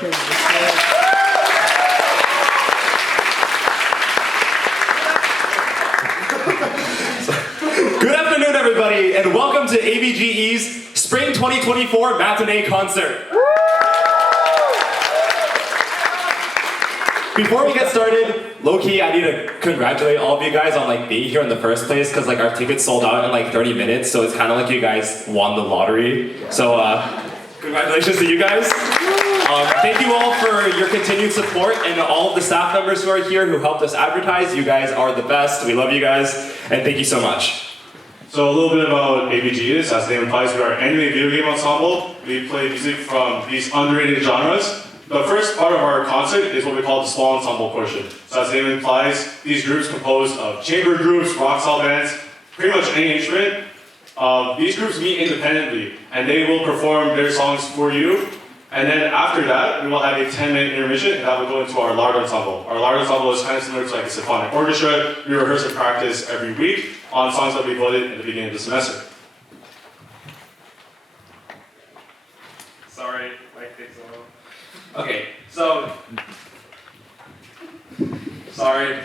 Good afternoon, everybody, and welcome to AVGE's Spring 2024 Matinee Concert. Before we get started, low-key, I need to congratulate all of you guys on being here in the first place, because our tickets sold out in 30 minutes, so it's kind of like you guys won the lottery. So congratulations to you guys. Thank you all for your continued support, and all of the staff members who are here who helped us advertise. You guys are the best. We love you guys, and thank you so much. So a little bit about AVGEs. As the name implies, we are an anime video game ensemble. We play music from these underrated genres. The first part of our concert is what we call the small ensemble portion. So as the name implies, these groups composed of chamber groups, rock style bands, pretty much any instrument. These groups meet independently, and they will perform their songs for you. And then after that, we will have a 10-minute intermission, and that will go into our large ensemble. Our large ensemble is kind of similar to a symphonic orchestra. We rehearse and practice every week on songs that we voted at the beginning of the semester. Sorry, mic takes a while. Okay, so... Sorry.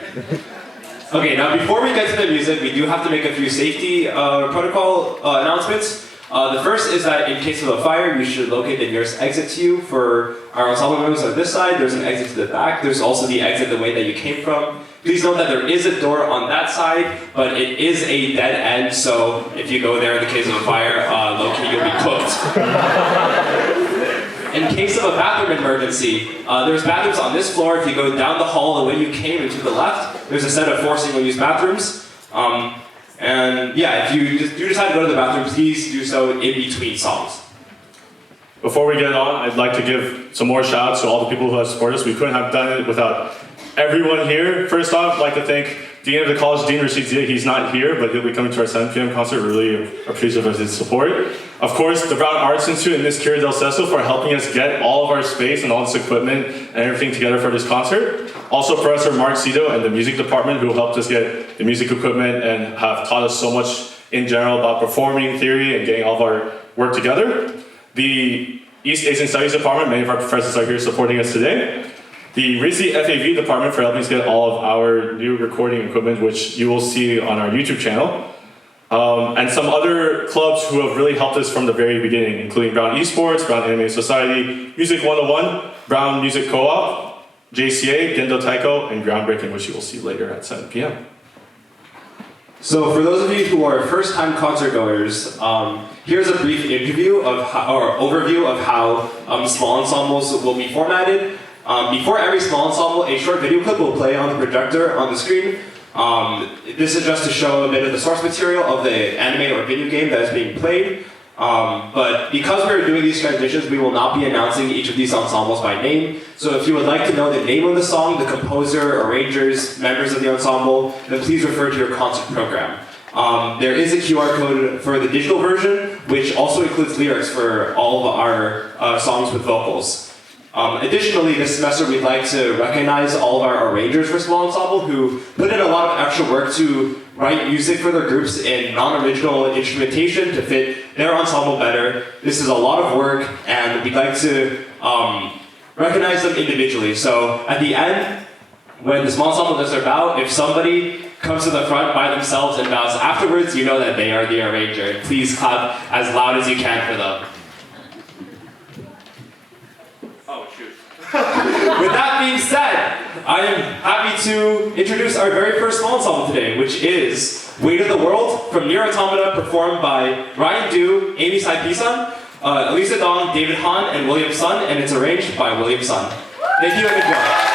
Okay, now before we get to the music, we do have to make a few safety protocol announcements. The first is that in case of a fire, you should locate the nearest exit to you. For our ensemble members on this side, there's an exit to the back. There's also the exit the way that you came from. Please note that there is a door on that side, but it is a dead end, so if you go there in the case of a fire, low-key, you'll be cooked. In case of a bathroom emergency, there's bathrooms on this floor. If you go down the hall the way you came and to the left, there's a set of 4 single-use bathrooms. And yeah, if you do decide to go to the bathroom, please do so in between songs. Before we get on, I'd like to give some more shout outs to all the people who have supported us. We couldn't have done it without everyone here. First off, I'd like to thank Dean of the College, Dean Rashid Zia. He's not here, but he'll be coming to our 7 p.m. concert. Really appreciative of his support. Of course, the Brown Arts Institute and Miss Kira Del Sesto for helping us get all of our space and all this equipment and everything together for this concert. Also, Professor Mark Cito and the music department who helped us get the music equipment and have taught us so much in general about performing theory and getting all of our work together. The East Asian Studies department, many of our professors are here supporting us today. The RISI FAV department for helping us get all of our new recording equipment, which you will see on our YouTube channel. And some other clubs who have really helped us from the very beginning, including Brown Esports, Brown Anime Society, Music 101, Brown Music Co-op, JCA, Gendo Taiko, and Groundbreaking, which you will see later at 7 p.m. So for those of you who are first-time concert goers, here's a brief overview of how small ensembles will be formatted. Before every small ensemble, a short video clip will play on the projector on the screen. This is just to show a bit of the source material of the anime or video game that is being played. But because we're doing these transitions, we will not be announcing each of these ensembles by name. So if you would like to know the name of the song, the composer, arrangers, members of the ensemble, then please refer to your concert program. There is a QR code for the digital version, which also includes lyrics for all of our songs with vocals. Additionally, this semester we'd like to recognize all of our arrangers for small ensemble who put in a lot of extra work to write music for their groups in non-original instrumentation to fit their ensemble better. This is a lot of work, and we'd like to recognize them individually. So at the end, when the small ensemble does their bow, if somebody comes to the front by themselves and bows afterwards, you know that they are the arranger. Please clap as loud as you can for them. Oh, shoot. With that being said, I am happy to introduce our very first small ensemble today, which is Weight of the World from Nier Automata, performed by Ryan Du, Amy Sabpisal, Elisa Dong, David Han, and William Sun, and it's arranged by William Sun. Thank you and enjoy.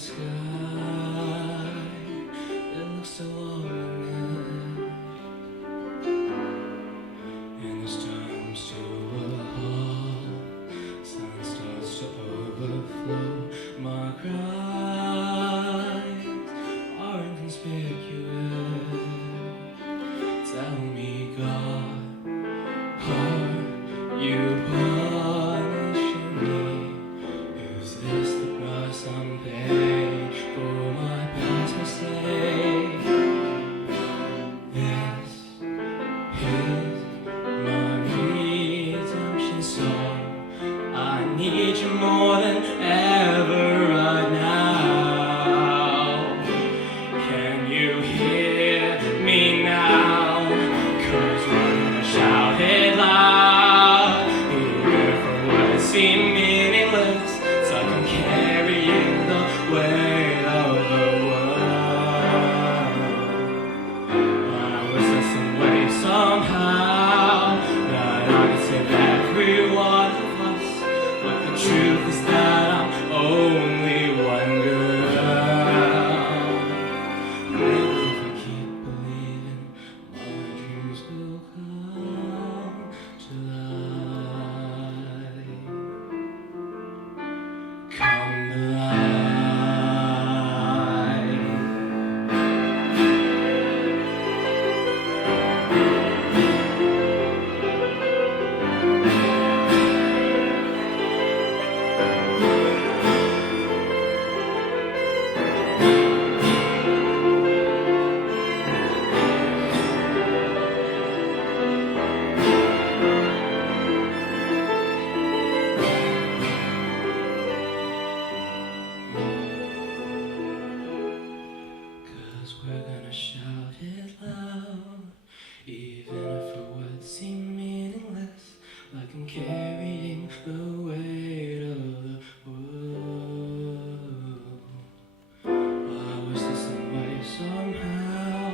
sky, it looks so lonely, and the storms to a halt, sun starts to overflow, my cries are inconspicuous, tell me God, are you punishing me? Is this the price I'm paying for my past mistake? This is my redemption song. I need you more than ever right now. Can you hear me now? 'Cause we're gonna shout it loud, even for words seem meaningless. So I'm carrying the weight of the world. I wish there's some way somehow that I could save every one of us. But the truth is that I'm only one girl. Maybe if I keep believing, my dreams will come to life. Come to life. Cause we're gonna shout it loud, even if our words seem meaningless, like I'm carrying the weight of the world. I wish there's some way somehow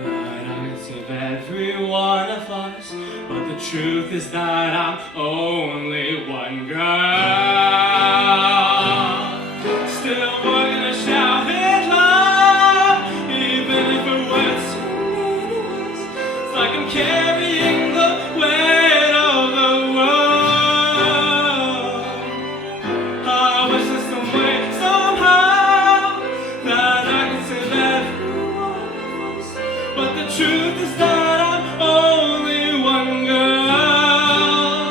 that I could save every one of us, but the truth is that I'm only one girl. Still we're gonna shout it loud, even if our words seem meaningless. It's like I'm carrying the weight of the world. I wish there's some way somehow that I could save every one of us, but the truth is that I'm only one girl.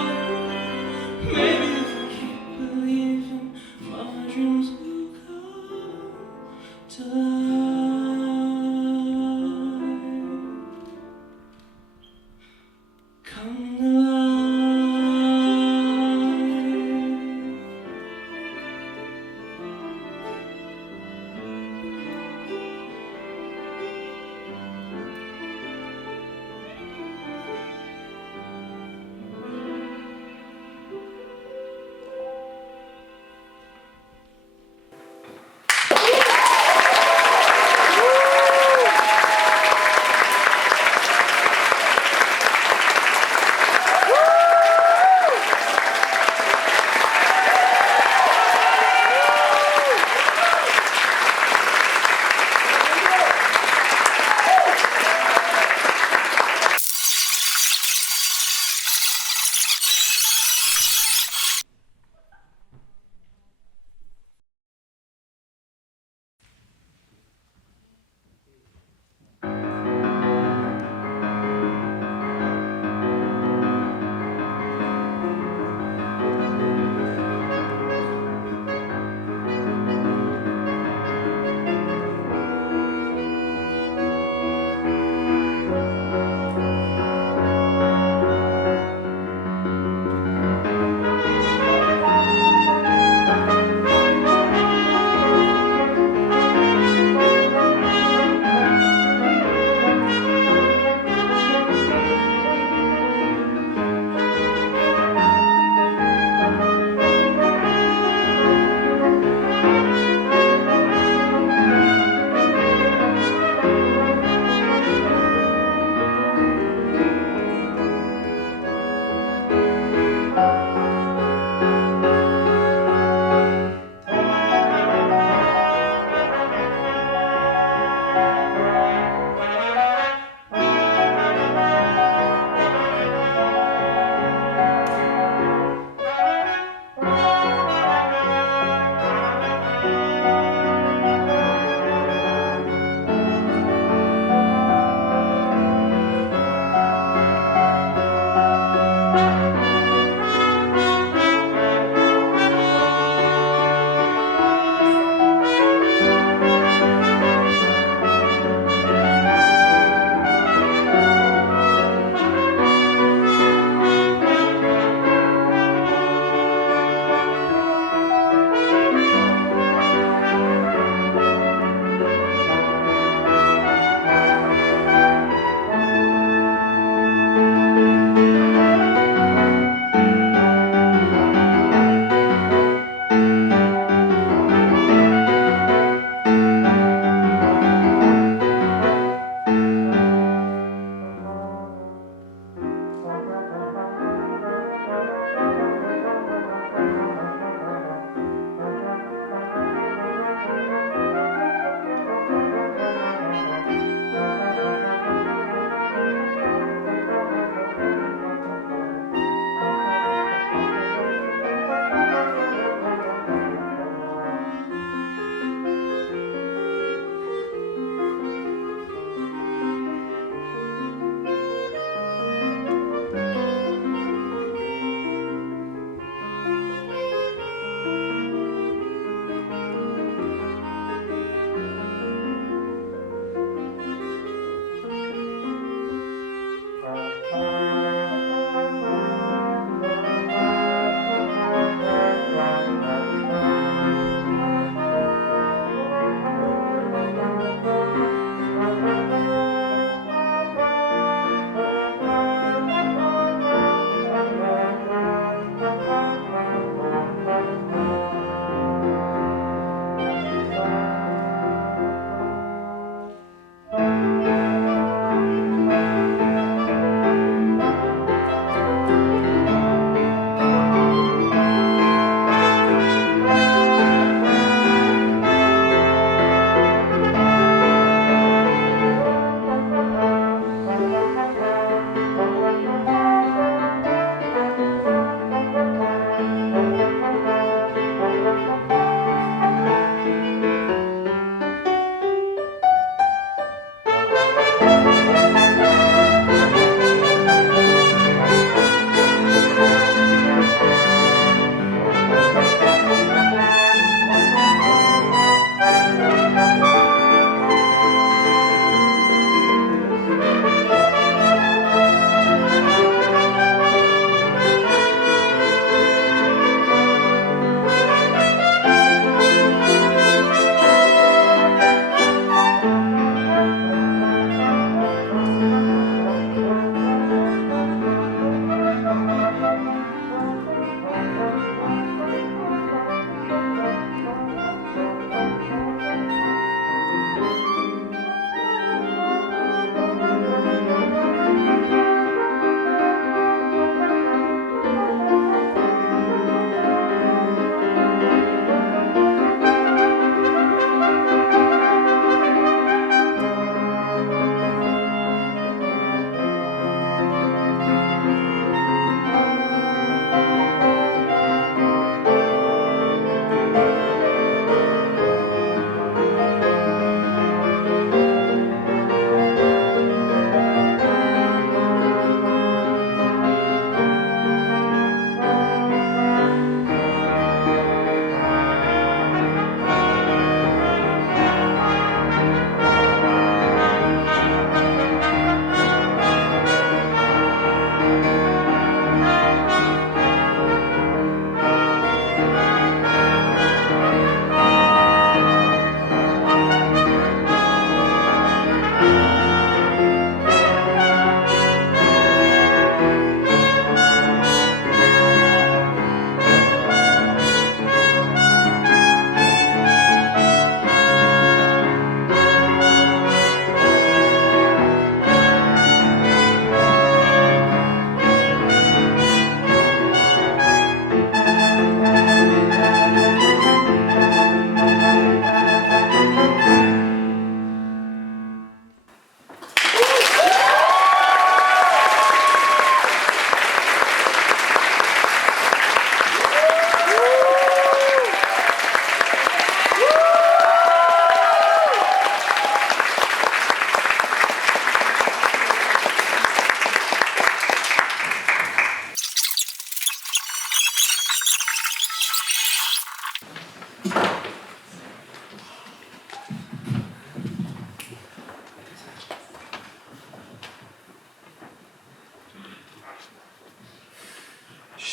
Maybe if I keep believing, my dreams will come to life. Come to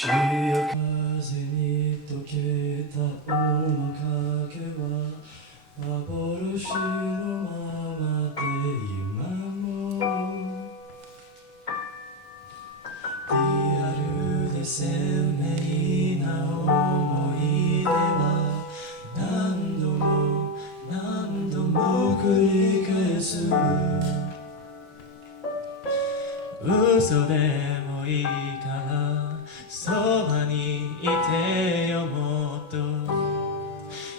風に溶けた面影は幻のままで今もリアルで鮮明な思い出は何度も何度も繰り返す嘘でもいいからそばにいてよもっと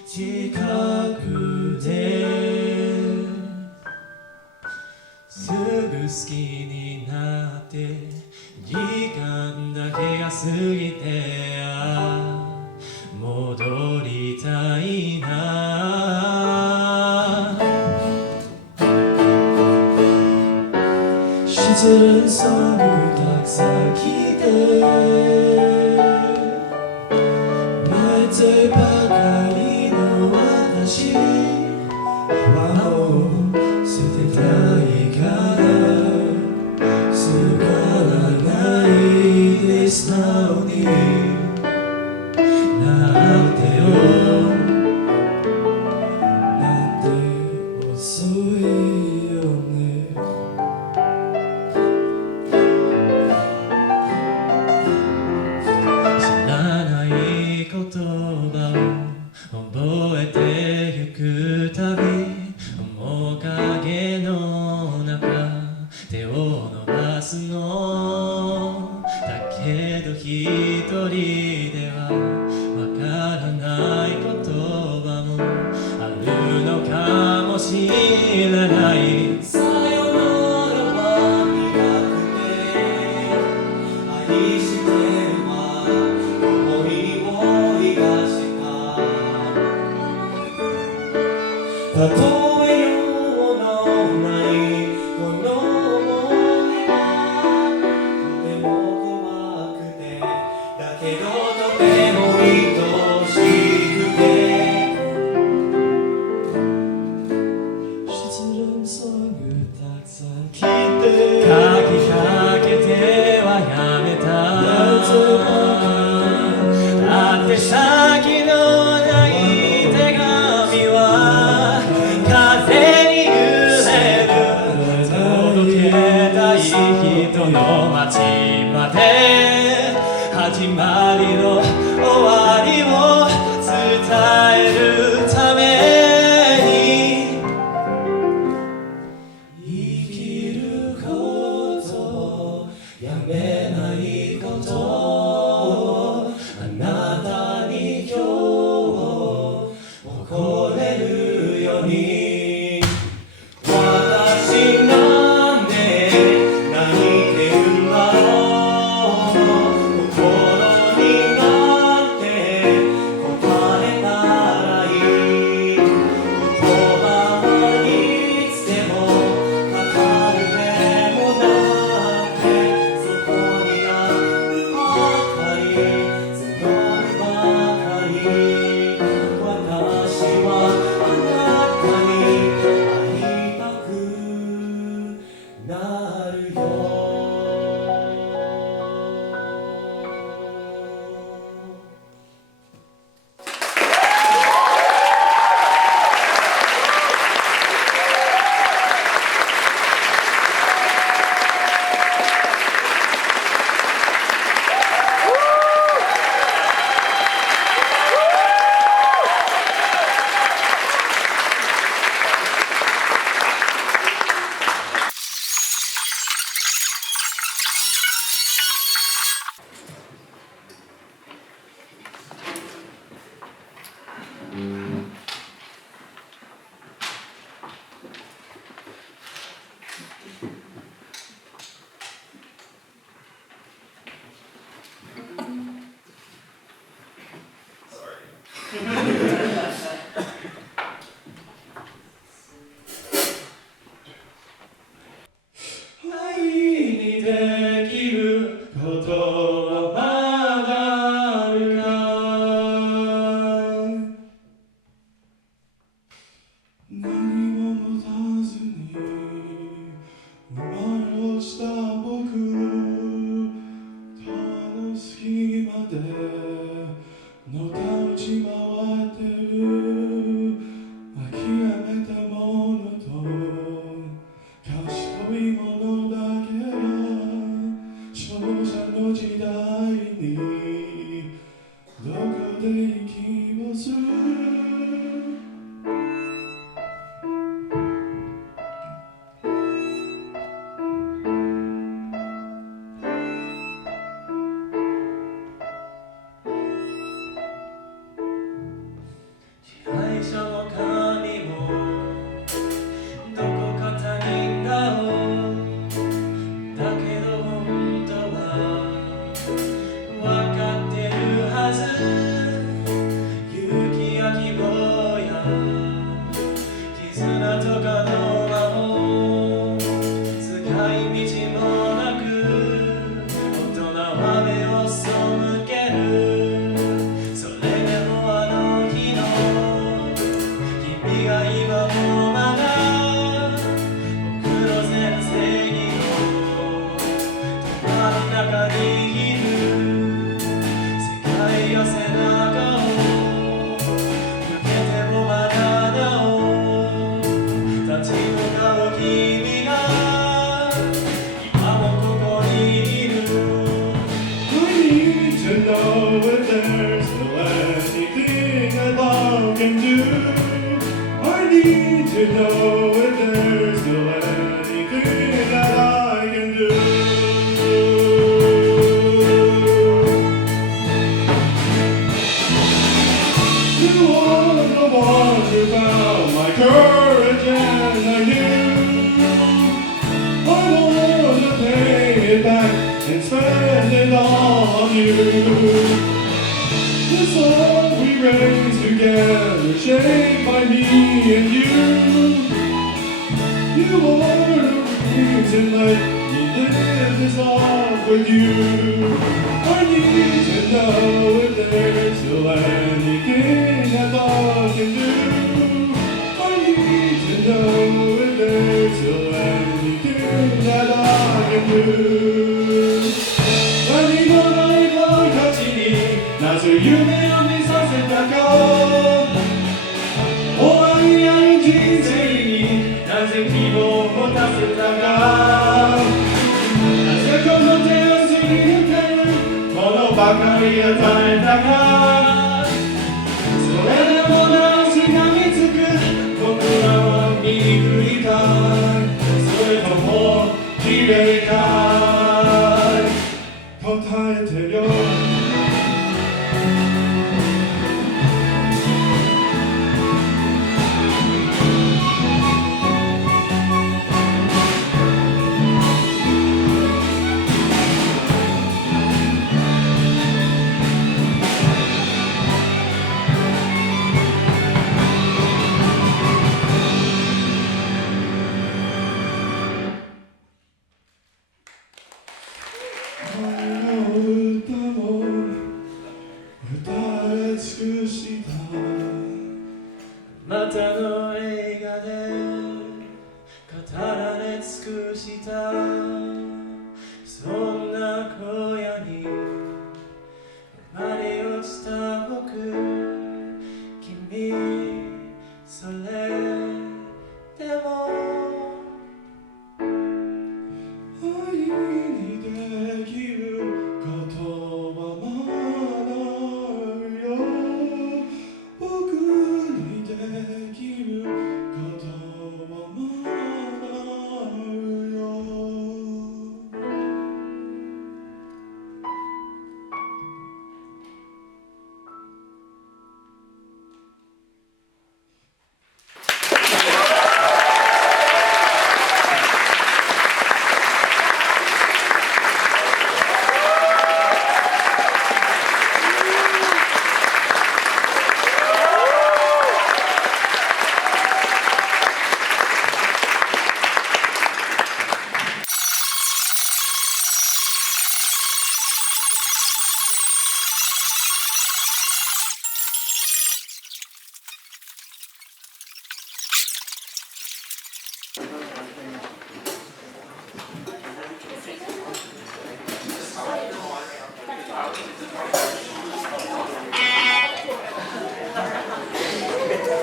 近くですぐ好きになって時間だけが過ぎて戻りたいな失恋ソングたくさん聴いて泣いてばかりの私はもう捨てたいからすがらないですなのになんてよなんて遅いよね知らない言葉を覚えてゆくたび面影の中手を伸ばすのだけど一人ではわからない言葉もあるのかもしれないさよならは苦くて愛してるわ思いをいがしたたとえようのないこの想いはとても怖くてだけどとても愛しくて失恋ソングたくさん聴いて書きかけてはやめた宛先のない手紙は風に揺れる届けたい人の街まで始まりの終わりを伝えるために生きることやめないことあなたに今日誇れるように私なんで泣いてるんだろう心になって答えたらいい言葉はいつでもかかるでもなくてそこにあるばかり募るばかり私はあなたに会いたくなるよ愛にできることはまだあるか何も持たずに生まれ落ちた僕ただ隙間ってのたうち回ってる諦めたものと賢いものだけが勝者の時代にどこで生きます最初の神もどこか他人だろうだけど本当は分かってるはず勇気や希望や絆とかの魔法使い道もなく大人は目を背けるそれでもあの日の君が今もまだ僕の全正義の頭の中にいる世界よ背中を向けてもまだなお立ち向かう君が今もここにいる I need to know if there's still anything that love can do. I need to know if there's still anything that I can do. You are the one who found my courage and I knew I wanna pay it back and spend it all on you. The song we raised together, shaped by me and you. You are the reason let me live this life with you. I need to know if there's still anything that love can do. I need to know if there's still anything that I can do. 何もない僕たちになぜ夢を見させたか終わりある人生になぜ希望を持たせたかなぜこの手をすり抜けるものばかり与えたかそれでもなおしがみつく僕らは醜いかそれとも綺麗か答えてよ愛の歌も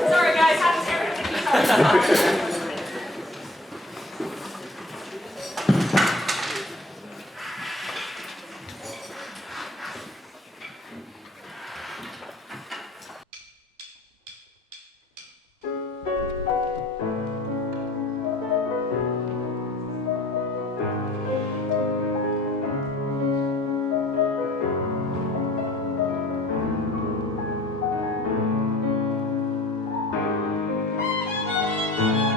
Sorry guys, have to stare. Thank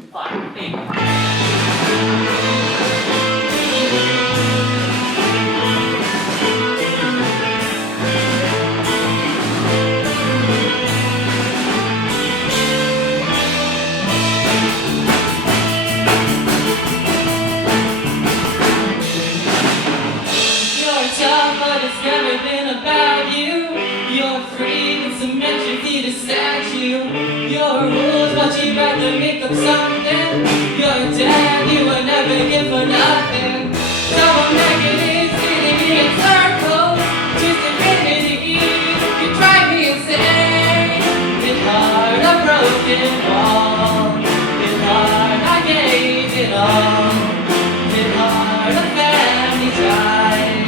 fun. Thank you. You're tough, but it's never been about you. You're free, it's a metric, need a statue. Your rules, but you'd rather make up something. You're dead, you were never good for nothing. So I'm negative, sitting in circles. Just infinity, you drive me insane. It's hard, a broken wall. It's hard, I gave it all. It's hard, a family tried.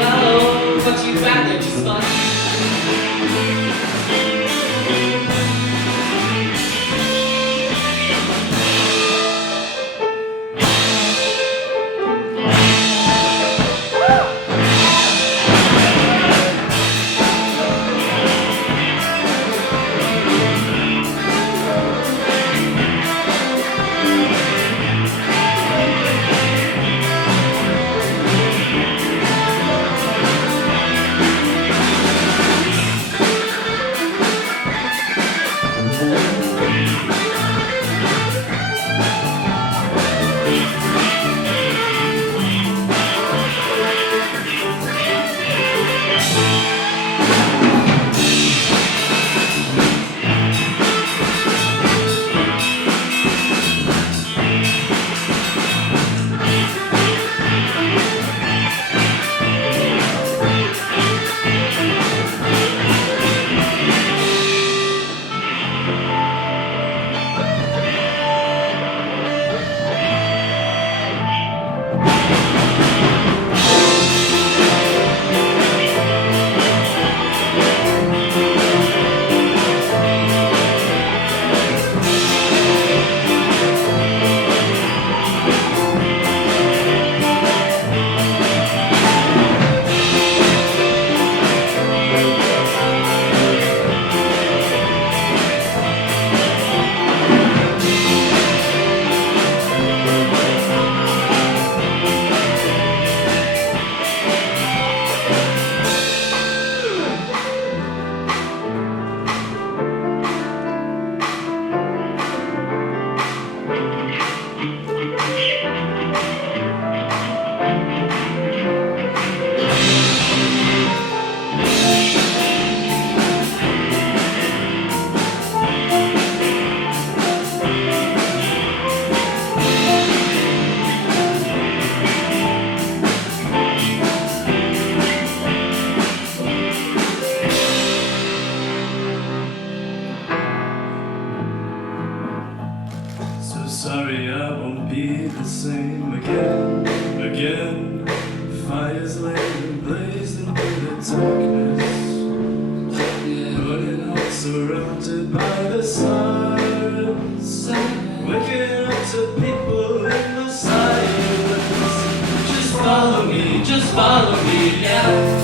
Oh, but you'd rather just fun. Sorry, I won't be the same again. Fires laying blazing in the darkness, burning out, surrounded by the silence, waking up to people in the silence. Just follow me, yeah.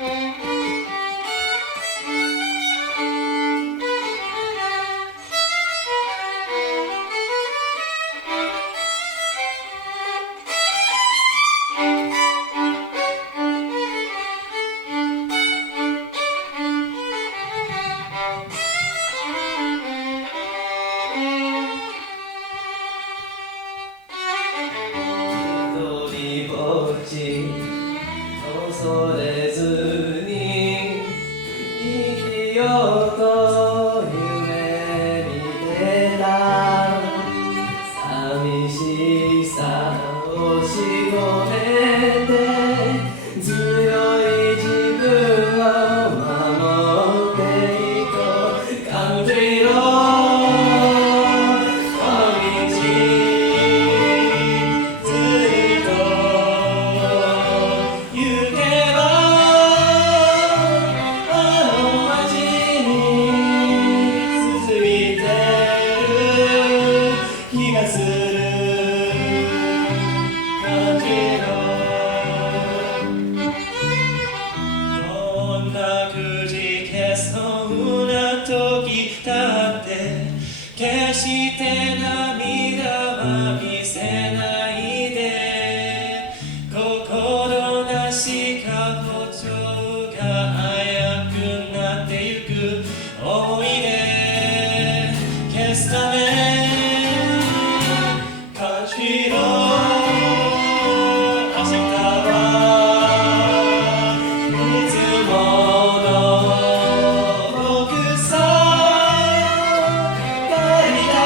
一人ぼっち恐れずに生きようと夢見てた寂しさをしごめて強い自分を守っていこう感じろ決して涙は見せないで心なしか歩調が速くなってゆく思い出消すため感じろ明日はいつもの僕さ大体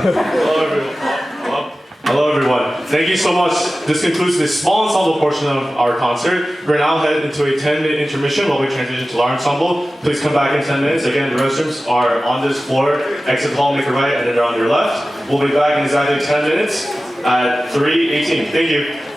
Hello everyone. Hello everyone. Thank you so much. This concludes the small ensemble portion of our concert. We're now headed into a 10-minute intermission while we transition to our ensemble. Please come back in 10 minutes. Again, the restrooms are on this floor. Exit the hall, make a right, and then they're on your left. We'll be back in exactly 10 minutes at 3:18. Thank you.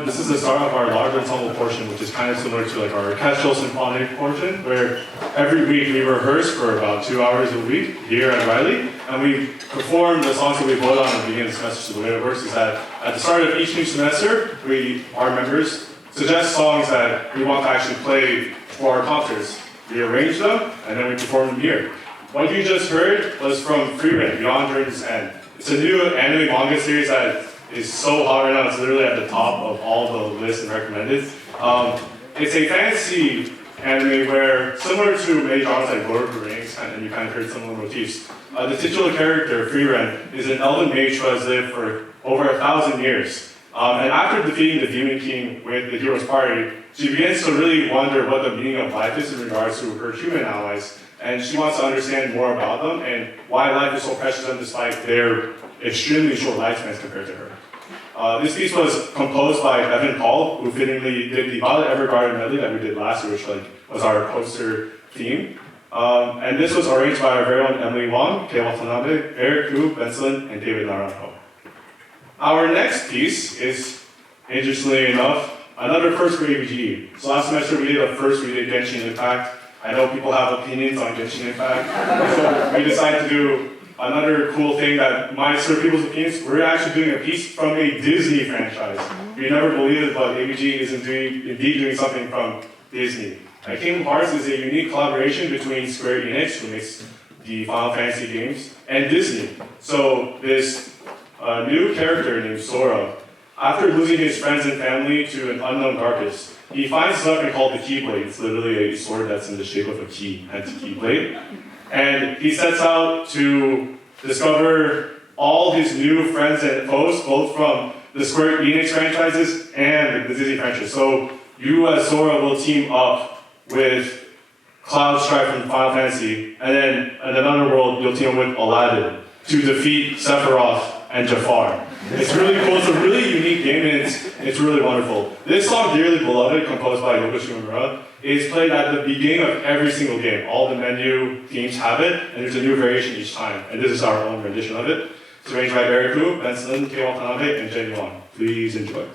everyone, this is the start of our large ensemble portion, which is kind of similar to like our orchestral symphonic portion, where every week we rehearse for about 2 hours a week here at Riley, and we perform the songs that we vote on at the beginning of the semester. So the way it works is that at the start of each new semester, our members suggest songs that we want to actually play for our concerts. We arrange them, and then we perform them here. What you just heard was from Free Reign, Beyond Journey's End. It's a new anime manga series that is so hot right now, it's literally at the top of all the lists and recommended. It's a fantasy anime where, similar to many genres like Lord of the Rings, and you kind of heard some of the motifs, the titular character, Free Reign, is an elven mage who has lived for over 1,000 years. And after defeating the Demon King with the hero's party, she begins to really wonder what the meaning of life is in regards to her human allies, and she wants to understand more about them and why life is so precious to them despite their extremely short lifespans compared to her. This piece was composed by Evan Paul, who fittingly did the Violet Evergarden medley that we did last year, which was our poster theme. And this was arranged by our very own Emily Wang, Kei Watanabe, Eric Hu, Benson, and David Naranjo. Our next piece is, interestingly enough, another first for AVGE. So last semester we did Genshin Impact. I know people have opinions on Genshin Impact, so we decided to do another cool thing that might serve people's opinions. We're actually doing a piece from a Disney franchise. You never believe it, but AVGE is indeed doing something from Disney. Kingdom Hearts is a unique collaboration between Square Enix, who makes the Final Fantasy games, and Disney. So this new character named Sora, after losing his friends and family to an unknown carcass, he finds something called the Keyblade. It's literally a sword that's in the shape of a key, hence Keyblade. And he sets out to discover all his new friends and foes, both from the Square Enix franchises and the Disney franchise. So you as Sora will team up with Cloud Strife from Final Fantasy, and then in another world you'll team up with Aladdin to defeat Sephiroth and Jafar. It's really cool, it's a really unique game, and it's really wonderful. This song, Dearly Beloved, composed by Yoko Shimomura, is played at the beginning of every single game. All the menu themes have it, and there's a new variation each time. And this is our own rendition of it. It's arranged by Eric Hu, Benson, Kei Watanabe, and Yanwan. Please enjoy.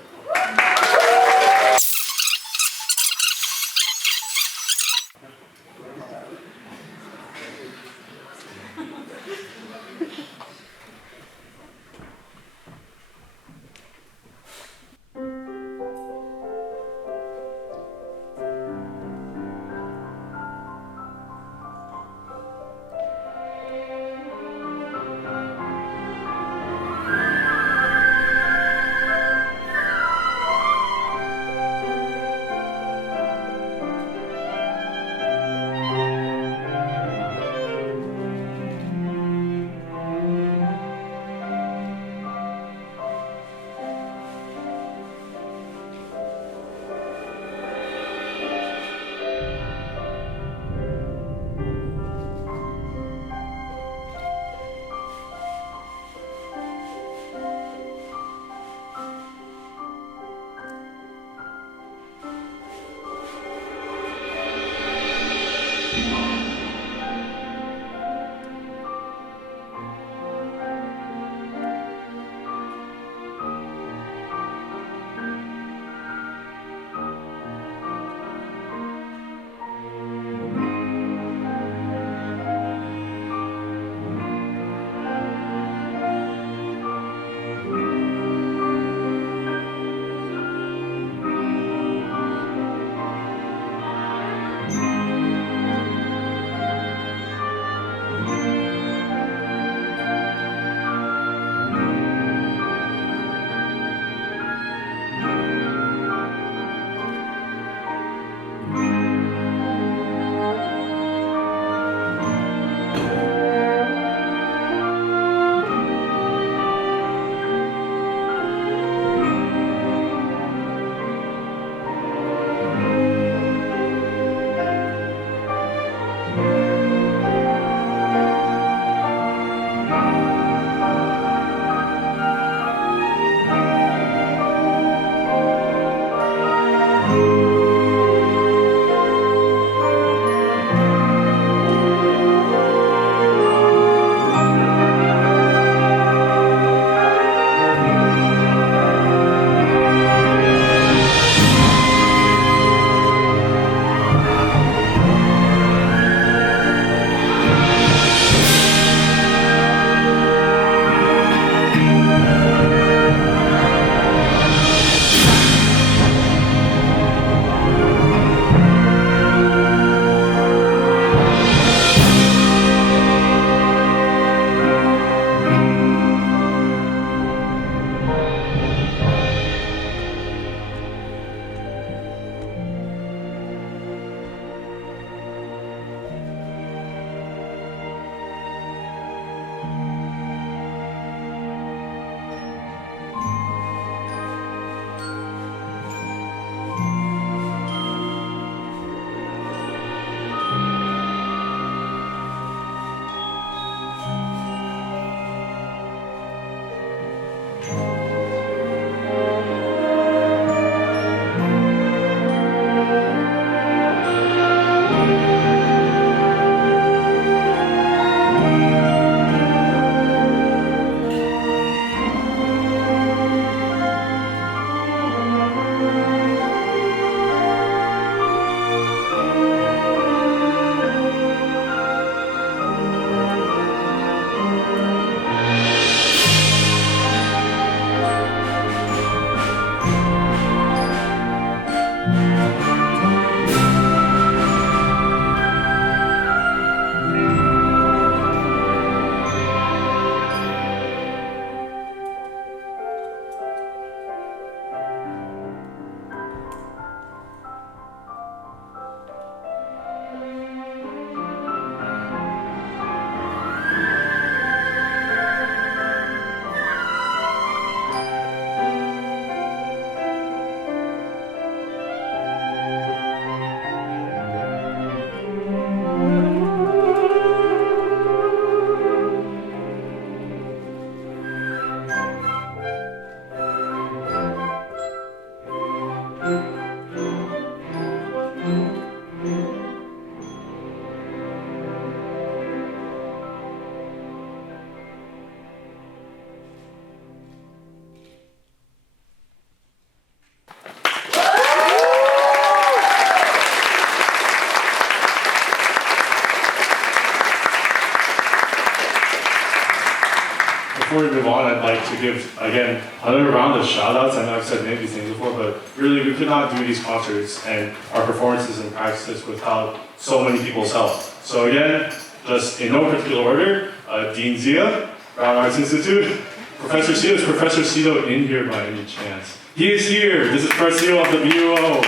before we move on, I'd like to give, again, another round of shout-outs. I know I've said many of these things before, but really we could not do these concerts and our performances and practices without so many people's help. So again, just in no particular order, Dean Zia, Brown Arts Institute. Professor Cito, is Professor Cito in here by any chance? He is here. This is Professor Cito of the BUO.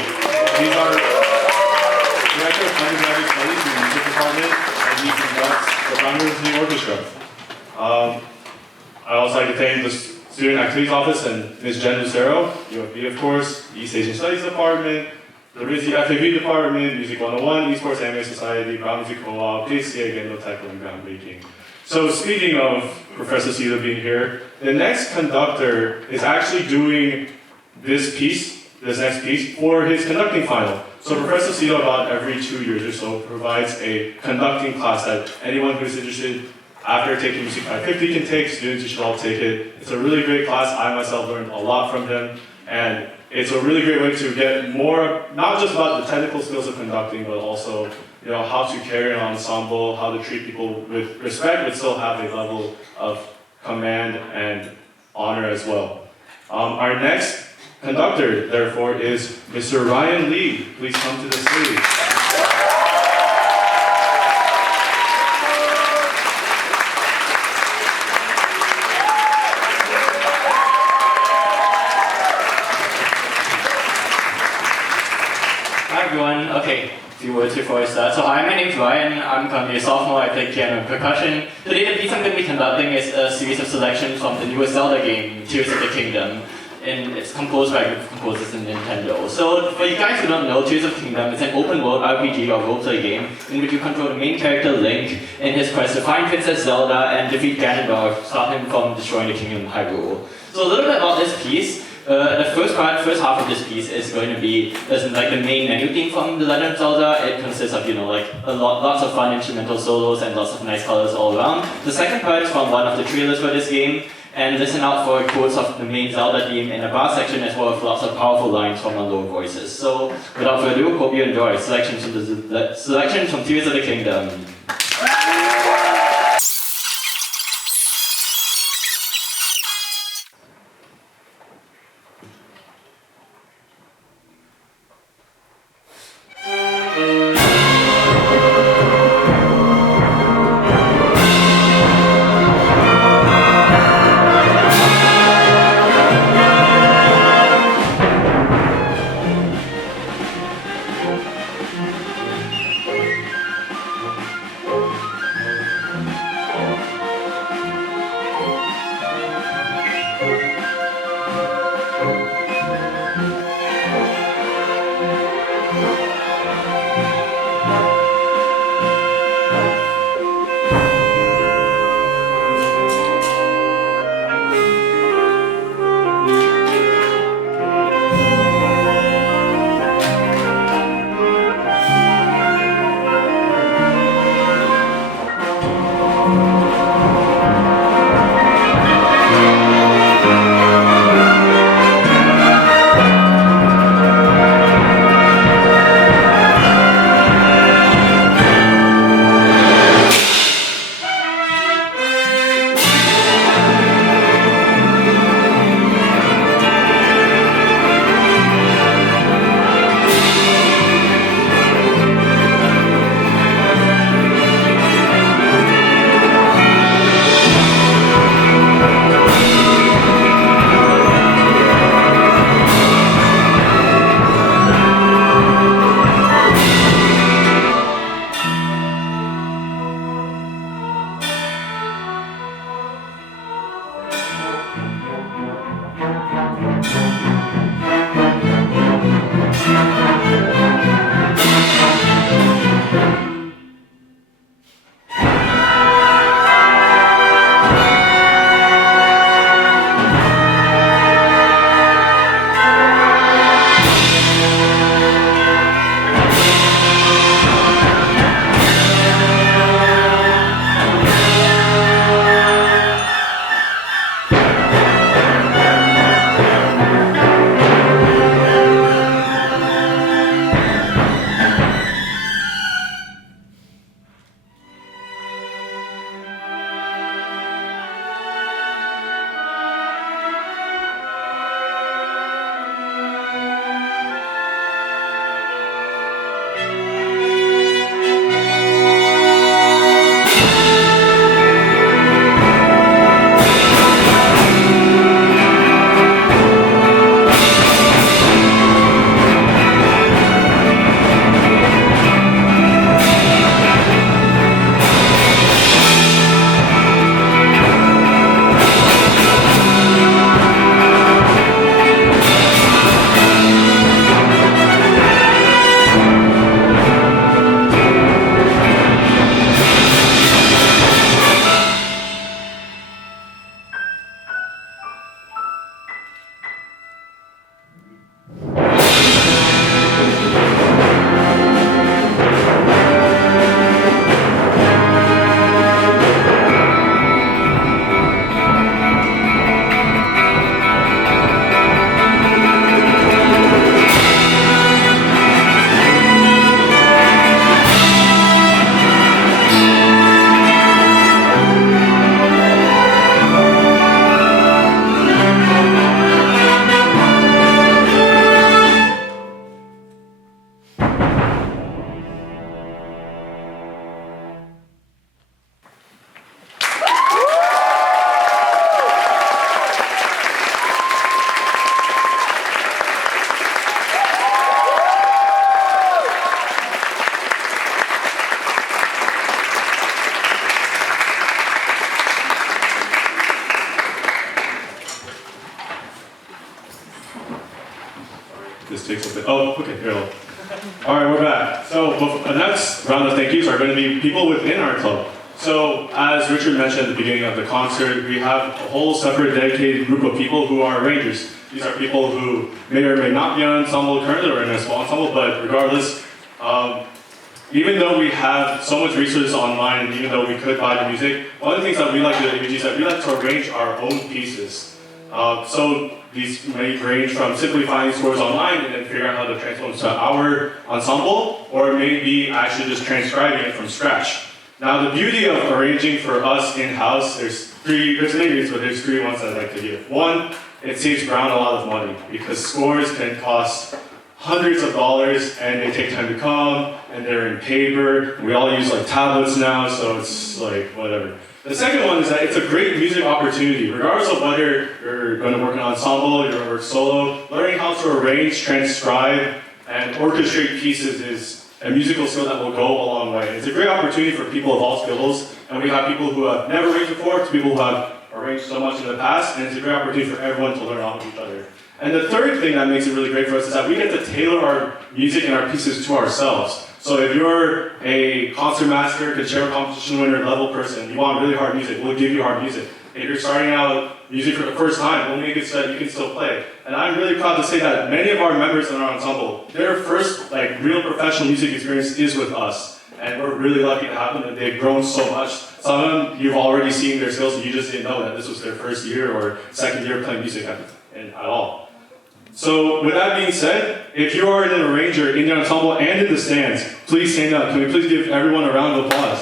He's our Director of Undergraduate Studies in the Music Department, and he conducts the Brown University Orchestra. I'd also like to thank the Student Activities Office and Ms. Jen Lucero, UFB of course, East Asian Studies Department, the RISD FAV Department, Music 101, Esports Anime Society, Brown Music Co-op, JCA, Gendo Tech, and Groundbreaking. So speaking of Professor Cito being here, the next conductor is actually doing this next piece, for his conducting final. So Professor Cito about every 2 years or so provides a conducting class that anyone who's interested after taking Music 550 can take. Students, you should all take it. It's a really great class. I myself learned a lot from him, and it's a really great way to get more, not just about the technical skills of conducting, but also how to carry an ensemble, how to treat people with respect, but still have a level of command and honor as well. Our next conductor, therefore, is Mr. Ryan Lee. Please come to the stage. Hi everyone. Okay, a few words before I start. So hi, my name's Ryan. I'm currently a sophomore. I play piano and percussion. Today the piece I'm going to be conducting is a series of selections from the newest Zelda game, Tears of the Kingdom. And it's composed by a group of composers in Nintendo. So for you guys who don't know, Tears of the Kingdom is an open world RPG or roleplay game in which you control the main character Link in his quest to find Princess Zelda and defeat Ganondorf, stop him from destroying the Kingdom of Hyrule. So a little bit about this piece. The first half of this piece is going to be like the main menu theme from The Legend of Zelda. It consists of lots of fun instrumental solos and lots of nice colors all around. The second part is from one of the trailers for this game, and listen out for quotes of the main Zelda theme in the bar section as well as lots of powerful lines from unknown voices. So without further ado, hope you enjoy selections from Tears of the Kingdom. Hero. All right, we're back. So the next round of thank yous are going to be people within our club. So as Richard mentioned at the beginning of the concert, we have a whole separate dedicated group of people who are arrangers. These are people who may or may not be on ensemble currently or in a small ensemble, but regardless, even though we have so much resources online, and even though we could buy the music, one of the things that we like to do at AVGE is that we like to arrange our own pieces. So these may range from simply finding scores online and then figuring out how to transform to our ensemble, or maybe actually just transcribing it from scratch. Now the beauty of arranging for us in-house, there's many reasons, but there's three ones I'd like to give. One, it saves Brown a lot of money because scores can cost hundreds of dollars and they take time to come and they're in paper. We all use like tablets now, so it's like whatever. The second one is that it's a great music opportunity. Regardless of whether you're going to work in an ensemble, you're going to work solo, learning how to arrange, transcribe, and orchestrate pieces is a musical skill that will go a long way. It's a great opportunity for people of all skills, and we have people who have never arranged before to people who have arranged so much in the past, and it's a great opportunity for everyone to learn off of each other. And the third thing that makes it really great for us is that we get to tailor our music and our pieces to ourselves. So if you're a concert master, concerto competition winner level person, you want really hard music, we'll give you hard music. If you're starting out music for the first time, we'll make it so that you can still play. And I'm really proud to say that many of our members in our ensemble, their first real professional music experience is with us. And we're really lucky to have them, and they've grown so much. Some of them, you've already seen their skills and you just didn't know that this was their first year or second year playing music at all. So with that being said, if you are an arranger in the ensemble and in the stands, please stand up. Can we please give everyone a round of applause?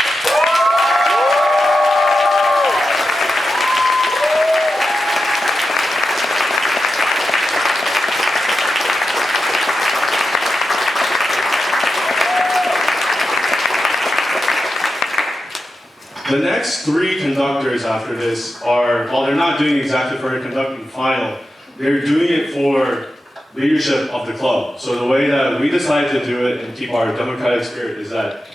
The next three conductors after this are, while they're not doing exactly for a conducting final, they're doing it for leadership of the club. So the way that we decided to do it and keep our democratic spirit is that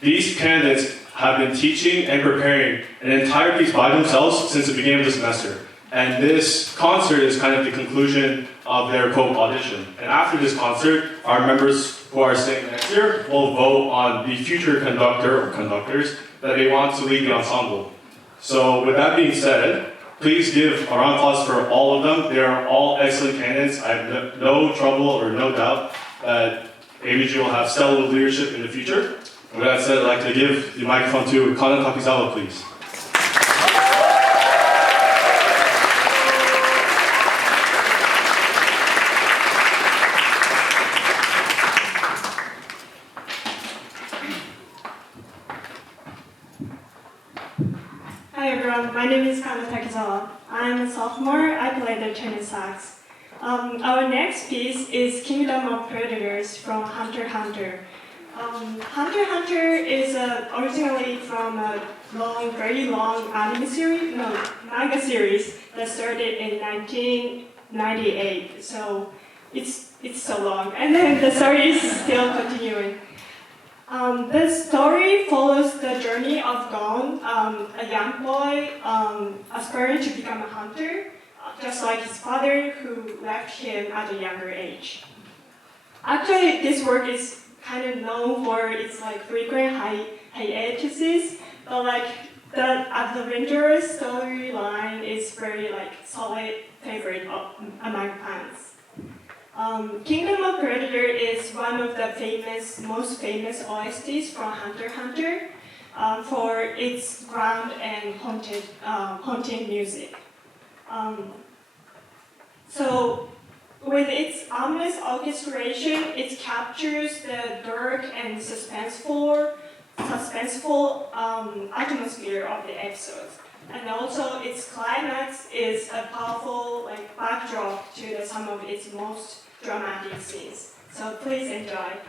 these candidates have been teaching and preparing an entire piece by themselves since the beginning of the semester. And this concert is kind of the conclusion of their quote audition. And after this concert, our members who are staying next year will vote on the future conductor or conductors that they want to lead the ensemble. So with that being said, please give a round of applause for all of them. They are all excellent candidates. I have no trouble or no doubt that AVGE will have stellar leadership in the future. With that said, I'd like to give the microphone to Kana Takizawa, please. Hi everyone, my name is Kana Takizawa. I'm a sophomore. I play the tenor sax. Our next piece is Kingdom of Predators from Hunter x Hunter. Hunter x Hunter is originally from a very long manga series that started in 1998. So it's so long, and then the story is still continuing. The story follows the journey of Gon, a young boy aspiring to become a hunter, just like his father who left him at a younger age. Actually, this work is kind of known for its frequent hiatuses, but the adventurous storyline is very solid favorite among fans. Kingdom of Predator is one of the most famous OSTs from Hunter x Hunter for its ground and haunting music. So with its ominous orchestration, it captures the dark and suspenseful atmosphere of the episodes. And also its climax is a powerful backdrop to some of its most dramatic scenes. So please enjoy.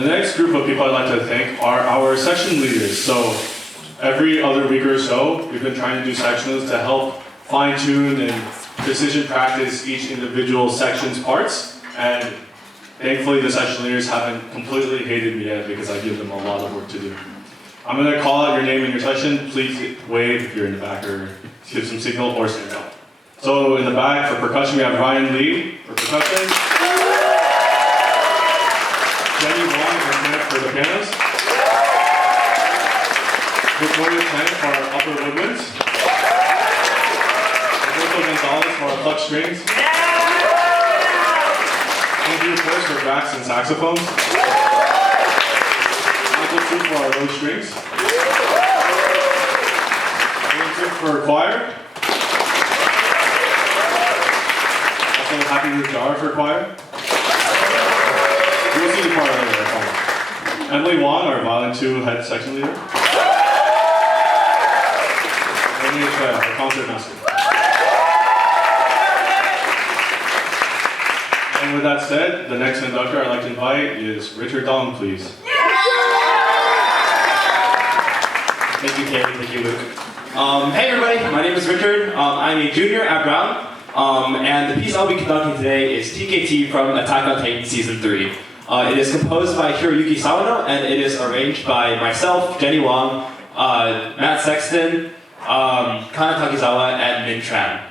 The next group of people I'd like to thank are our section leaders. So every other week or so, we've been trying to do sections to help fine-tune and precision practice each individual section's parts. And thankfully, the section leaders haven't completely hated me yet because I give them a lot of work to do. I'm going to call out your name in your section. Please wave if you're in the back or give some signal or stand up. So in the back for percussion, we have Ryan Lee for percussion. Jenny Wang for the pianos. Victoria Chen for our upper woodwinds. Roberto Gonzalez for our plucked strings. Andrew Force for backs and saxophones. Michael Chu for our low strings. Ian Tripp for choir. Also Happy with Jar for choir. We'll see the choir later, I promise. Emily Wang, our violin 2 head section leader. Amy Choi, our concert master. And with that said, the next conductor I'd like to invite is Richard Dong, please. Thank you, Kevin. Thank you, Luke. Hey, everybody. My name is Richard. I'm a junior at Brown. And the piece I'll be conducting today is TKT from Attack on Titan Season 3. It is composed by Hiroyuki Sawano, and it is arranged by myself, Jenny Wang, Matt Sexton, Kana Takizawa, and Min Tran.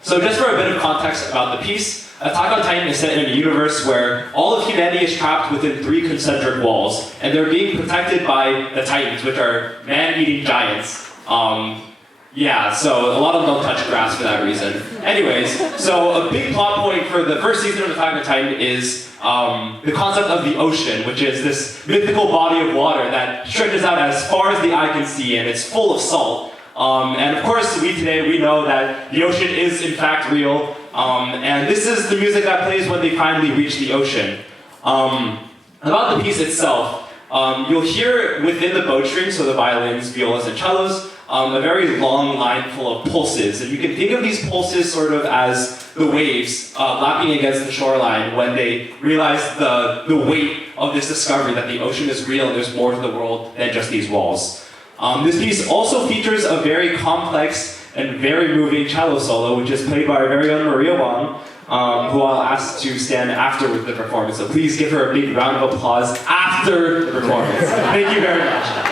So just for a bit of context about the piece, Attack on Titan is set in a universe where all of humanity is trapped within 3 concentric walls, and they're being protected by the Titans, which are man-eating giants. Yeah, so a lot of them don't touch grass for that reason. Anyways, so a big plot point for the first season of Attack on Titan is the concept of the ocean, which is this mythical body of water that stretches out as far as the eye can see, and it's full of salt. And of course, we know that the ocean is in fact real, and this is the music that plays when they finally reach the ocean. About the piece itself, you'll hear within the bow strings, so the violins, violas, and cellos, a very long line full of pulses. And you can think of these pulses sort of as the waves lapping against the shoreline when they realize the weight of this discovery that the ocean is real and there's more to the world than just these walls. This piece also features a very complex and very moving cello solo, which is played by our very own Maria Wang, who I'll ask to stand after with the performance. So please give her a big round of applause after the performance. Thank you very much.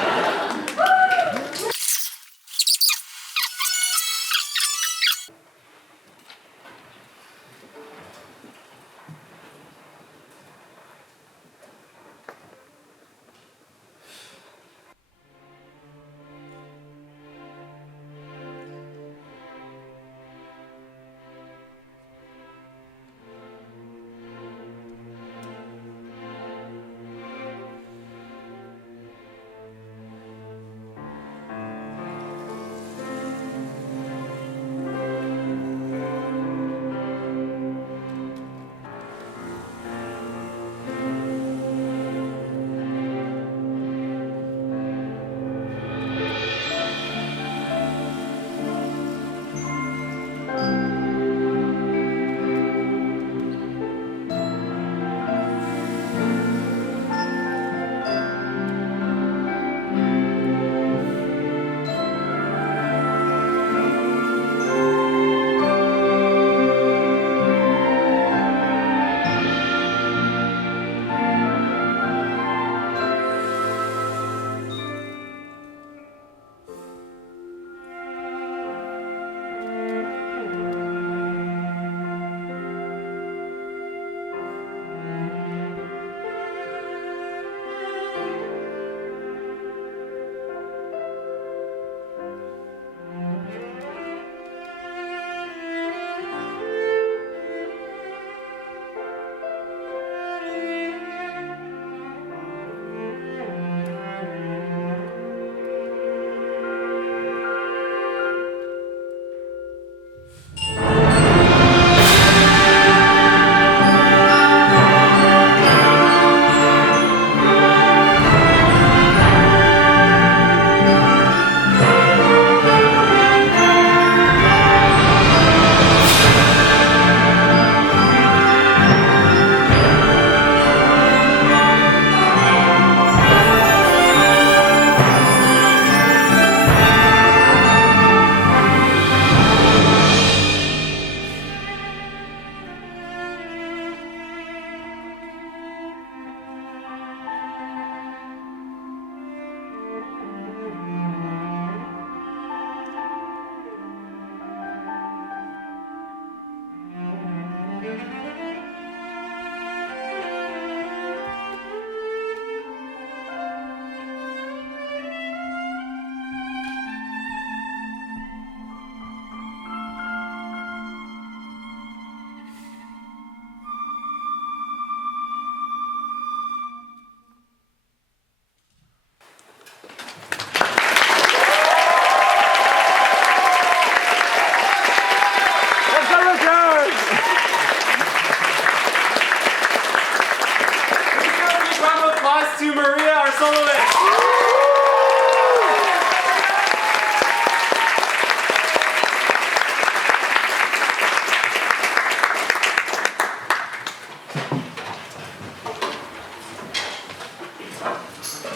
soloist.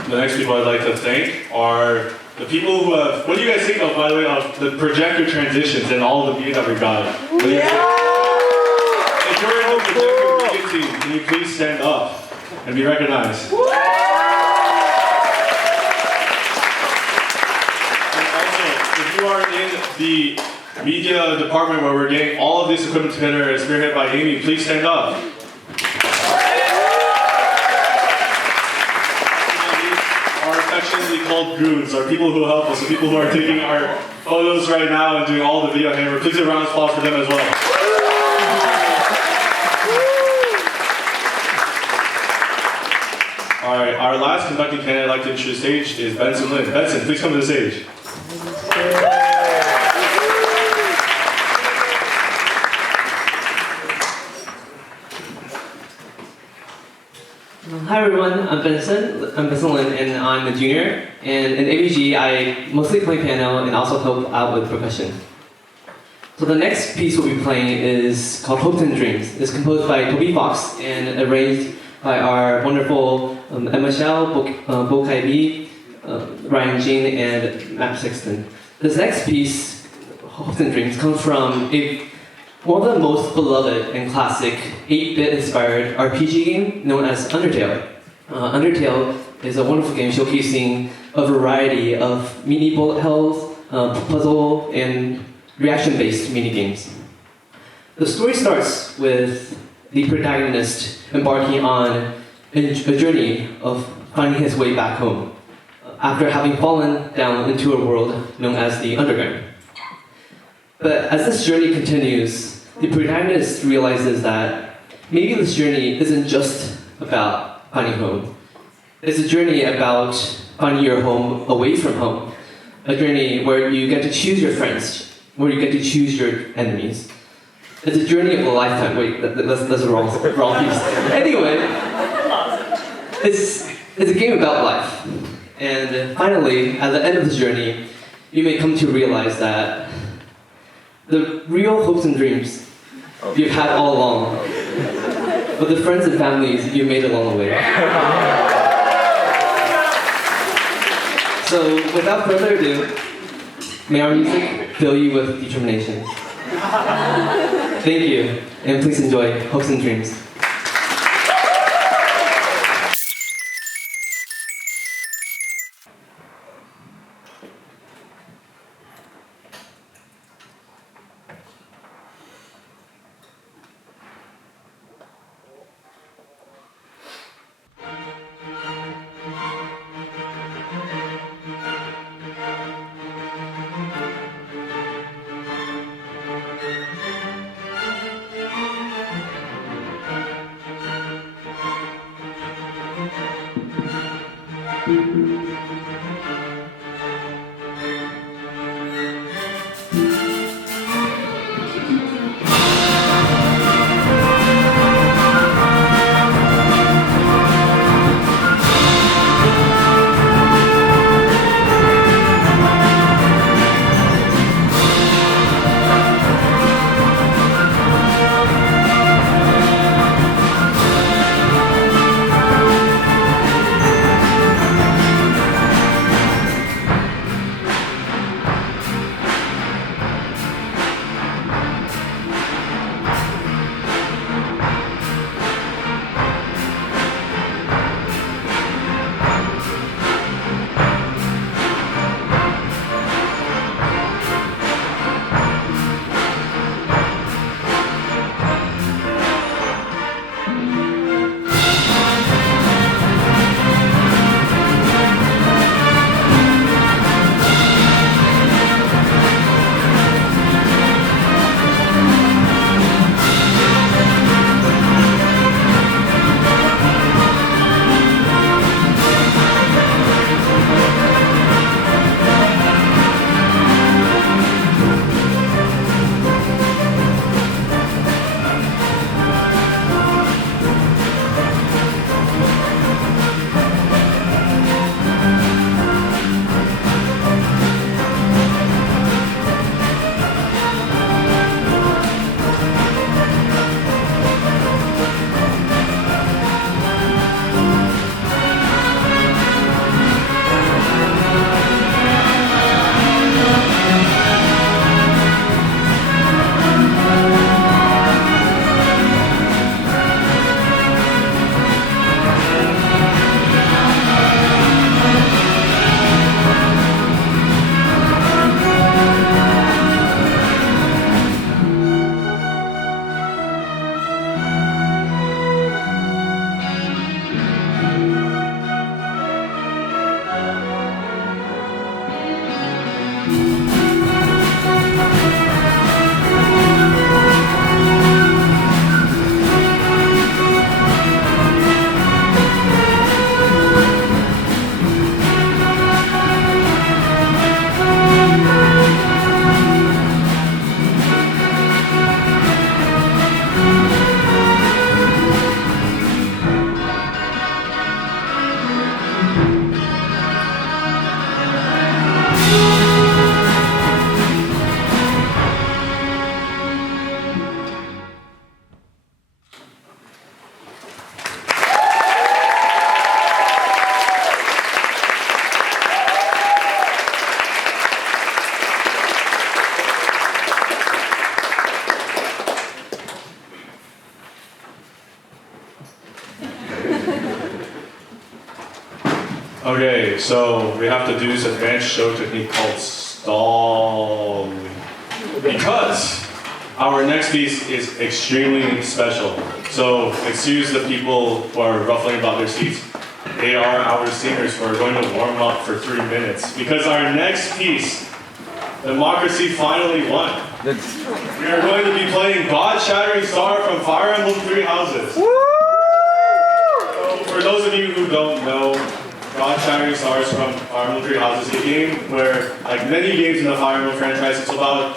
The next people I'd like to thank are the people who have. What do you guys think of, by the way, of the projector transitions and all the media that we got? What do you guys think? If you're in the projector media team, can you please stand up and be recognized? And also, if you are in the media department where we're getting all of this equipment together, spearheaded by Amy, please stand up. Affectionately called goons are people who help us, the people who are taking our photos right now and doing all the video hammer. Please give a round of applause for them as well. Alright, our last conducting candidate I'd like to introduce to the stage is Benson Lin. Benson, please come to the stage. Hi everyone, I'm Benson Lin, and I'm a junior. And in AVGE, I mostly play piano and also help out with percussion. So the next piece we'll be playing is called Hopes and Dreams. It's composed by Toby Fox and arranged by our wonderful Emma Shao, Bo Kai Bi, Ryan Jean, and Matt Sexton. This next piece, Hopes and Dreams, comes from one of the most beloved and classic 8-bit inspired RPG game known as Undertale. Undertale is a wonderful game showcasing a variety of mini bullet hells, puzzle, and reaction-based mini-games. The story starts with the protagonist embarking on a journey of finding his way back home after having fallen down into a world known as the Underground. But as this journey continues, the protagonist realizes that maybe this journey isn't just about finding home. It's a journey about finding your home away from home. A journey where you get to choose your friends, where you get to choose your enemies. It's a journey of a lifetime. Wait, that's the wrong piece. Anyway, it's a game about life. And finally, at the end of this journey, you may come to realize that the real hopes and dreams you've had all along, but the friends and families you made along the way. So without further ado, may our music fill you with determination. Thank you, and please enjoy Hopes and Dreams. Okay, so we have to do this advanced show technique called stall. Because our next piece is extremely special. So excuse the people who are ruffling about their seats. They are our singers who are going to warm up for 3 minutes. Because our next piece, Democracy finally won. We are going to be playing Shattering Star from Fire Emblem Three Houses. So for those of you who don't know, Shattering Star is from Fire Emblem Three Houses, a game where, like many games in the Fire Emblem franchise, it's about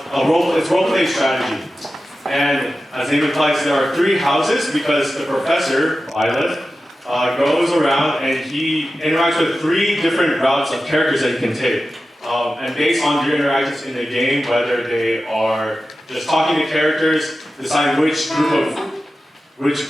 it's role-play strategy. And as the name implies, there are 3 houses because the professor, Violet, goes around and he interacts with 3 different routes of characters that you can take. And based on your interactions in the game, whether they are just talking to characters, decide which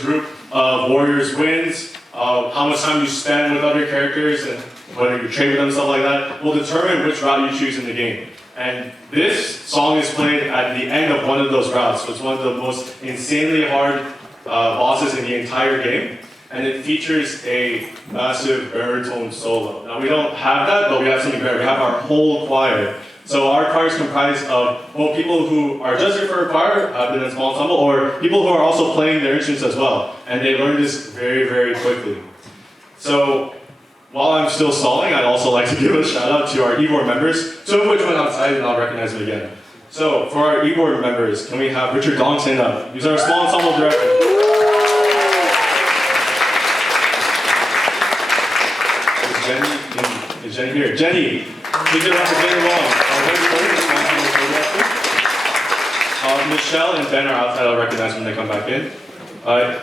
group of warriors wins, how much time you spend with other characters, and whether you trade with them, stuff like that, will determine which route you choose in the game. And this song is played at the end of one of those routes, so it's one of the most insanely hard bosses in the entire game. And it features a massive baritone solo. Now we don't have that, but we have something better. We have our whole choir. So our choir is comprised of people who are just here for a choir, have been in a small ensemble, or people who are also playing their instruments as well. And they learn this very, very quickly. So while I'm still stalling, I'd also like to give a shout out to our e-board members, some of which went outside and I'll recognize them again. So for our e-board members, can we have Richard Dong stand up? He's our small ensemble director. Is Jenny here? Jenny, please give it up for Jenny Wang. Michelle and Ben are outside. I'll recognize when they come back in.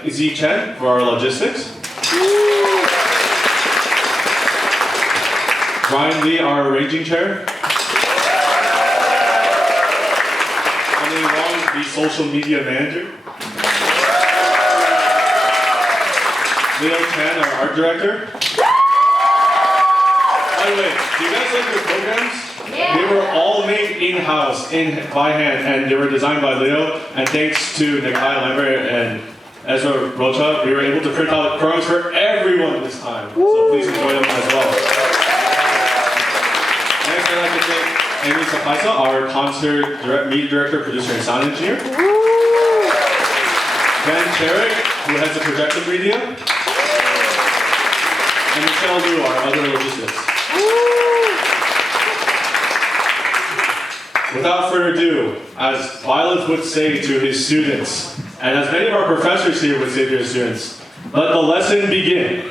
Izzy Chen for our logistics. Ryan Lee, our arranging chair. Emily Wang, the social media manager. Leo Chan, our art director. By the way, do you guys like your programs? Yeah. They were all made in-house, by hand, and they were designed by Leo. And thanks to Nikai Lambert and Ezra Rocha, we were able to print out programs for everyone this time. So please enjoy them as well. Next, I'd like to thank Amy Sabpisal, our concert media director, producer, and sound engineer. Ben Cherek, who heads the production media. And Michelle Liu, our other logistics. Without further ado, as Violet would say to his students, and as many of our professors here would say to their students, let the lesson begin.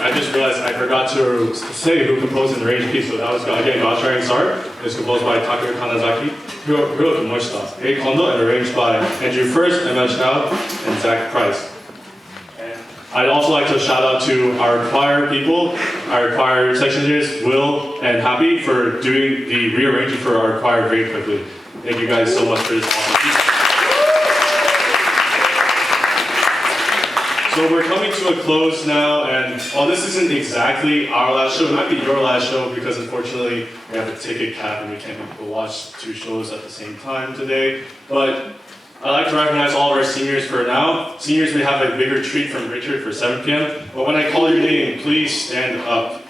I just realized I forgot to say who composed and arranged the piece. So that was again Shattering Star. It was composed by Takeru Kanazaki, Hiroki Moshita, Eight Kondo, and arranged by Andrew First, Emma Schnaub, and Zach Price. And I'd also like to shout out to our choir people, our choir section leaders, Will and Happy, for doing the rearranging for our choir very quickly. Thank you guys so much for this awesome piece. So we're coming to a close now, and while this isn't exactly our last show, it might be your last show because unfortunately we have a ticket cap and we can't go watch 2 shows at the same time today. But I'd like to recognize all of our seniors for now. Seniors may have a bigger treat from Richard for 7 p.m., but when I call your name, please stand up.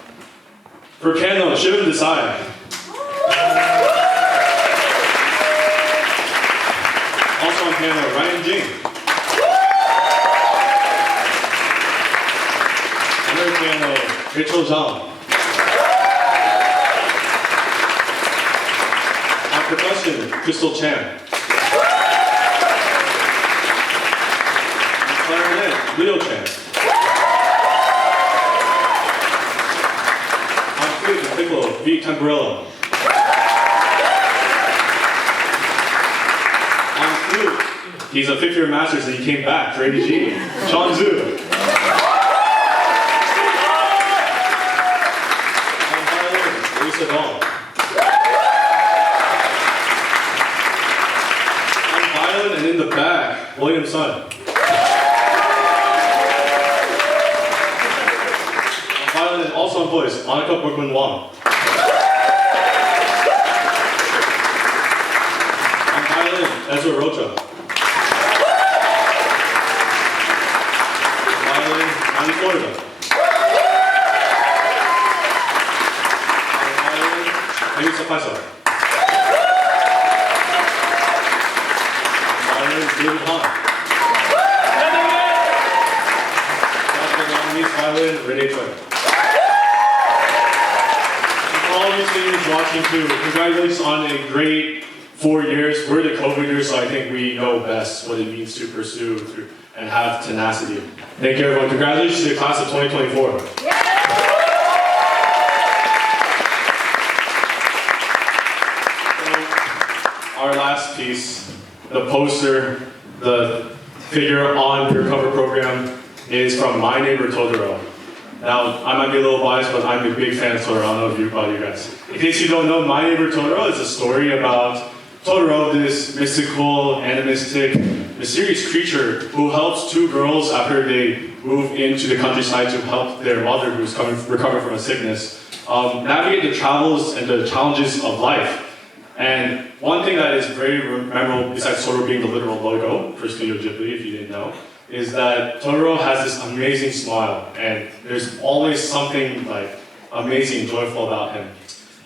For piano, Shivim Desai. Also on piano, Ryan Jing. Piano, Rachel Zhang. On percussion, Crystal Chan. On clarinet, Leo Chan. On flute and piccolo, V. Tamburello. On flute, he's a 5th-year master's and he came back for AVGE, Sean Zhu. On violin and in the back, William Sun. On violin and also on voice, Annika Bookman Wang. On violin, Ezra Rocha. On violin, Andy Florida. Sabpisal. David Hahn. Violin, Renee Choi. For all of you seniors watching too, congratulations on a great 4 years. We're the COVID-ers, so I think we know best what it means to pursue and have tenacity. Thank you everyone. Congratulations to the class of 2024. Our last piece, the poster, the figure on your cover program is from My Neighbor Totoro. Now, I might be a little biased, but I'm a big fan of Totoro. I don't know about you guys. In case you don't know, My Neighbor Totoro is a story about Totoro, this mystical, animistic, mysterious creature who helps 2 girls after they move into the countryside to help their mother who's recover from a sickness, navigate the travels and the challenges of life. And one thing that is very memorable, besides Totoro being the literal logo for Studio Ghibli, if you didn't know, is that Totoro has this amazing smile, and there's always something like amazing, joyful about him.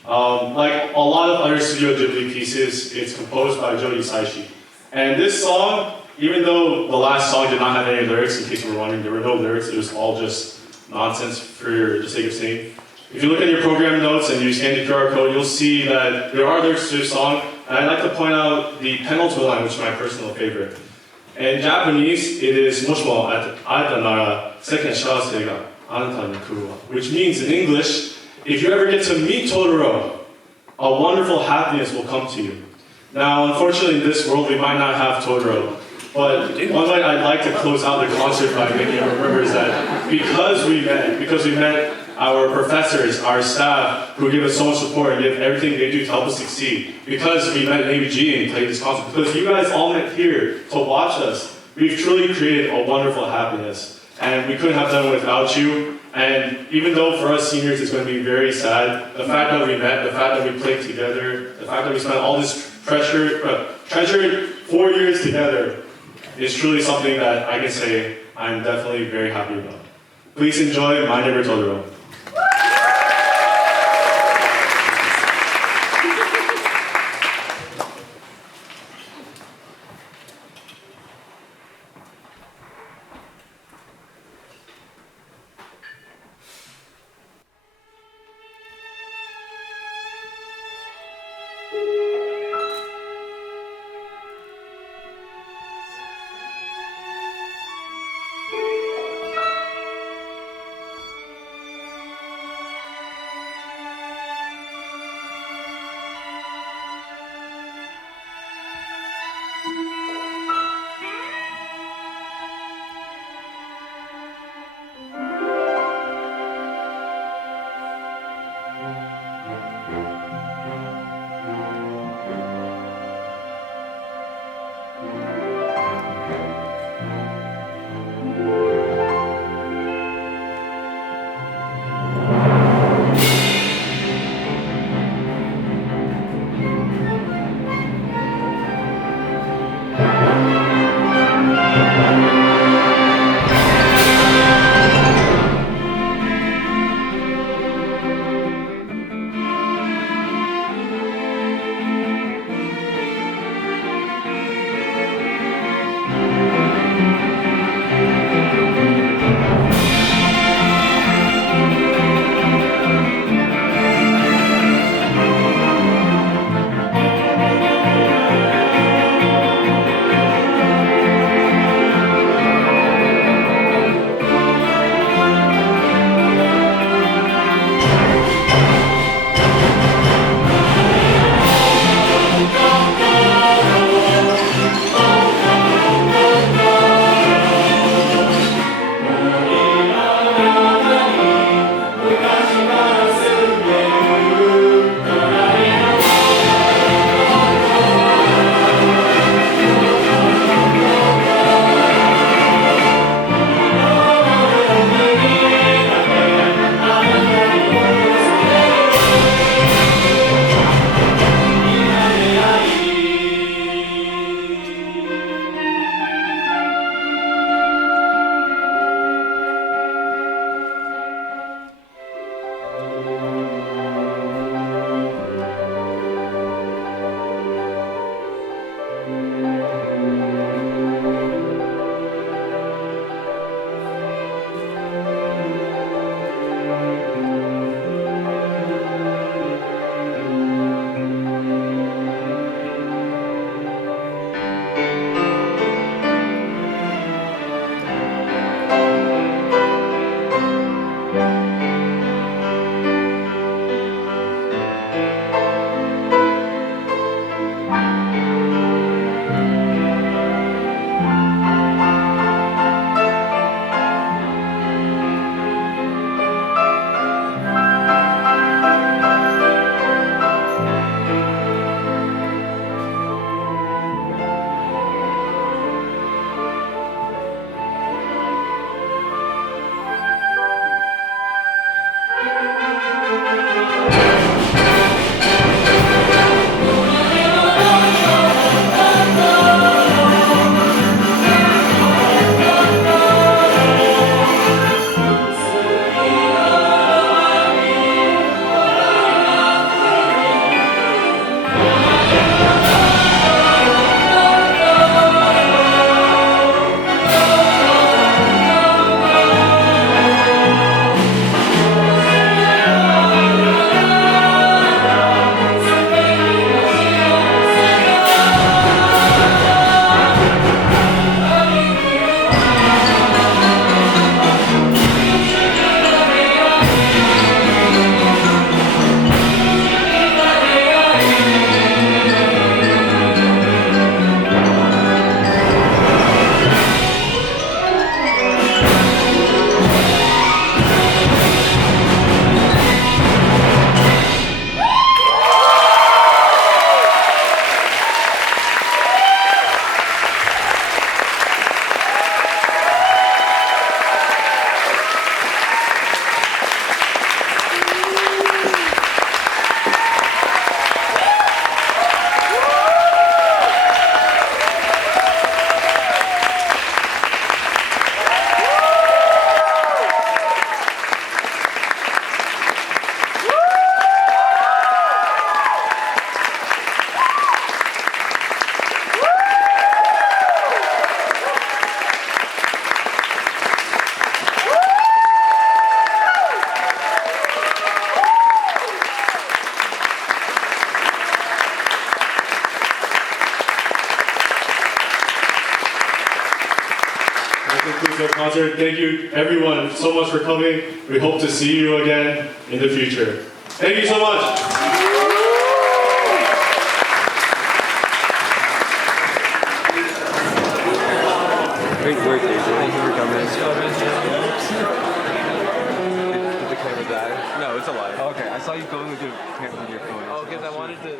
Like a lot of other Studio Ghibli pieces, it's composed by Joe Hisaishi. And this song, even though the last song did not have any lyrics, in case you were wondering, there were no lyrics, it was all just nonsense for the sake of singing. If you look at your program notes and you scan the QR code, you'll see that there are lyrics to the song, and I'd like to point out the penultimate line, which is my personal favorite. In Japanese, it is Moshimo atanara seken shawase ga anata ni kuru wa, which means in English, if you ever get to meet Totoro, a wonderful happiness will come to you. Now, unfortunately, in this world, we might not have Totoro, but one way I'd like to close out the concert by making you remember is that because we met our professors, our staff, who give us so much support and give everything they do to help us succeed, because we met in AVGE and played this concert, because you guys all met here to watch us, we've truly created a wonderful happiness. And we couldn't have done it without you. And even though for us seniors it's going to be very sad, the fact that we met, the fact that we played together, the fact that we spent all this treasured 4 years together is truly something that I can say I'm definitely very happy about. Please enjoy My Neighbor Totoro. That concludes our concert. Thank you everyone so much for coming. We hope to see you again in the future. Thank you so much. Great work, dude. Thank you for coming. Did the camera die? No, it's alive. Oh, okay, I saw you going with your camera on your phone. Oh, because I wanted to